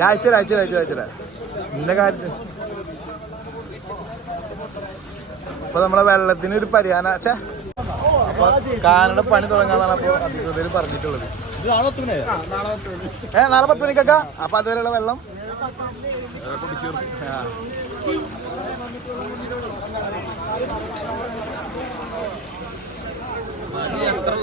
ഞാൻ നിന്റെ കാര്യത്തിൽ. അപ്പൊ നമ്മളെ വെള്ളത്തിന് ഒരു പരിഹാരം. അപ്പൊ കാനഡ പണി തുടങ്ങാന്നാണ് അപ്പൊ അധികൃതർ പറഞ്ഞിട്ടുള്ളത്. ഏ നാളെ പത്ത് മണിക്കൊക്കെ? അപ്പൊ അതുവരെയുള്ള വെള്ളം? ആ.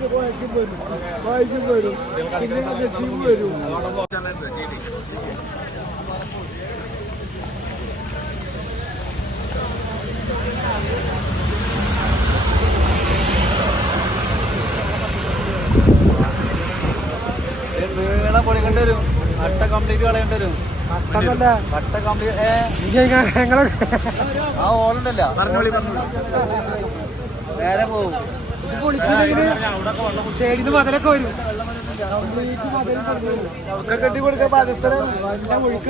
ബ്ലോഗിലല്ലേ വീണ പൊളിക്കേണ്ടി വരും. അട്ട കംപ്ലീറ്റ് കളയേണ്ടി വരും. അട്ട കംപ്ലീറ്റ് ഏ? ആ ഓളുണ്ടല്ല പറഞ്ഞോളി പറഞ്ഞു നേരെ പോവും. സൈഡിന്ന് മതിലൊക്കെ വരും കെട്ടി കൊടുക്കാൻ ബാധ്യസ്ഥരാണ് ഒഴുക്കം വരും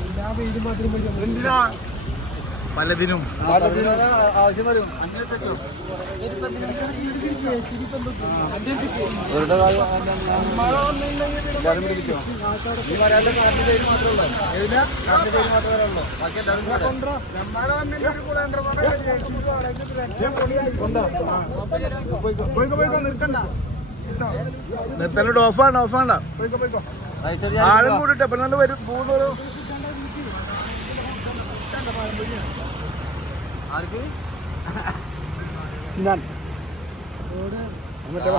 എല്ലാ വെയിലും മാത്രം എന്തിനാ പലതിനും. നിർത്താനോട് ഓഫാണ് ഓഫാണ്ട അയച്ചൊരു ആഴം കൂടിട്ട് അപ്പൊ നല്ല വരും പോകുന്നൊരു ആർക്ക്?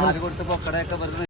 ആര് കൊടുത്ത് പൊക്കടയൊക്കെ വെറുതെ